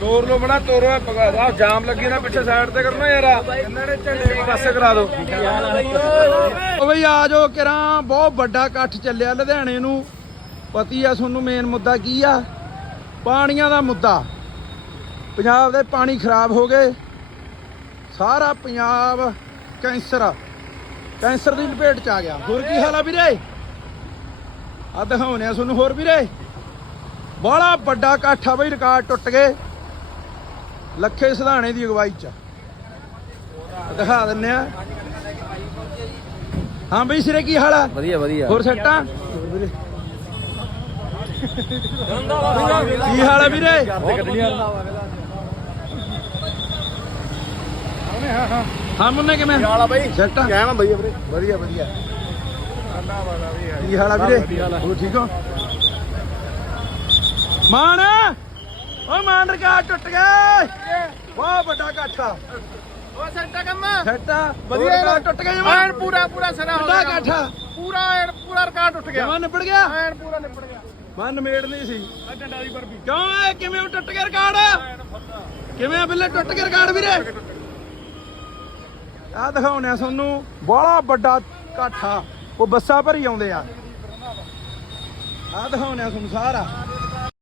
ਤੋਰ ਲੋ ਬਣਾ ਤੋਰੋ ਪਗਾ ਦਾ। ਜਾਮ ਲੱਗੀ ਨਾ ਪਿੱਛੇ ਸਾਈਡ ਤੇ ਕਰਨਾ ਯਾਰ ਇਹਨਾਂ ਨੇ ਝੰਡੇ ਪਾਸੇ ਕਰਾ ਦਿਓ ਓ ਬਈ ਆ ਜਾਓ ਕਿਰਾਂ, ਬਹੁਤ ਵੱਡਾ ਇਕੱਠ ਚੱਲਿਆ ਲੁਧਿਆਣੇ ਨੂੰ। ਪਤੀ ਆ ਤੁਹਾਨੂੰ ਮੇਨ ਮੁੱਦਾ ਕੀ ਆ? ਪਾਣੀਆਂ ਦਾ ਮੁੱਦਾ। ਪੰਜਾਬ ਦੇ ਪਾਣੀ ਖਰਾਬ ਹੋ ਗਏ। ਸਾਰਾ ਪੰਜਾਬ ਕੈਂਸਰ ਕੈਂਸਰ ਦੀ ਲਪੇਟ ਚ ਆ ਗਿਆ। ਹੋਰ ਕੀ ਹਾਲ ਆ ਵੀਰੇ? ਆ ਦਿਖਾਉਣੇ ਆ ਤੁਹਾਨੂੰ ਹੋਰ ਵੀਰੇ। ਬੜਾ ਵੱਡਾ ਇਕੱਠ ਆ ਬਈ ਰਿਕਾਰਡ ਟੁੱਟ ਗਏ। ਲੱਖੇ ਸਿਧਾਣੇ ਦੀ ਅਗਵਾਈ ਚ ਦਿਖਾ ਦਿੰਨੇ ਆ। ਹਾਂ ਬਈ ਸਿਰੇ ਕੀ ਹਾਲ ਆ? ਵਧੀਆ ਵਧੀਆ। ਹੋਰ ਸੱਟਾਂ? ਕੀ ਹਾਲ ਆ ਵੀਰੇ? ਹਾਂ ਮੁੰਨੇ ਕਿਵੇਂ? ਹਾਲਾ ਬਾਈ? ਸੱਟਾਂ? ਕਹਿਣਾ ਬਈ ਵੀਰੇ? ਵਧੀਆ ਵਧੀਆ। ਕੀ ਹਾਲ ਆ ਵੀਰੇ? ਹੋਰ ਠੀਕ ਹੋ? ਮਾਨ! ਓ ਮਾਨ ਰਿਕਾਰਡ ਟੁੱਟ ਗਿਆ। ਬਹੁਤ ਵੱਡਾ ਇਕੱਠ ਓ ਸੈਂਟਾ ਕੰਮ। ਸੱਟਾਂ ਵਧੀਆ ਰਿਕਾਰਡ ਟੁੱਟ ਗਿਆ ਐਨ ਪੂਰਾ ਪੂਰਾ ਸਰਾ ਹੋ ਗਿਆ। ਇਕੱਠ ਪੂਰਾ ਐਨ ਪੂਰਾ ਰਿਕਾਰਡ ਟੁੱਟ ਗਿਆ। ਜਮਾਨ ਨਿਬੜ ਗਿਆ। ਐਨ ਪੂਰਾ ਨਿਪਟ ਗਿਆ। ਮਨ ਮੇੜ ਨਹੀਂ ਸੀ। ਆ ਡੰਡਾ ਦੀ ਬਰਫੀ ਕਿਉਂ ਇਹ ਕਿਵੇਂ ਟੁੱਟ ਗਿਆ ਰਿਕਾਰਡ? ਕਿਵੇਂ ਬਿੱਲੇ? ਟੁੱਟ ਗਿਆ ਰਿਕਾਰਡ ਵੀਰੇ? ਆ ਦਿਖਾਉਣੇ ਆ ਤੁਹਾਨੂੰ। ਬੜਾ ਵੱਡਾ ਇਕੱਠ ਆ ਉਹ ਬੱਸਾਂ ਭਰੀ ਆਉਂਦੇ ਆ। ਆ ਦਿਖਾਉਣੇ ਆ ਤੁਹਾਨੂੰ ਸਾਰਾ।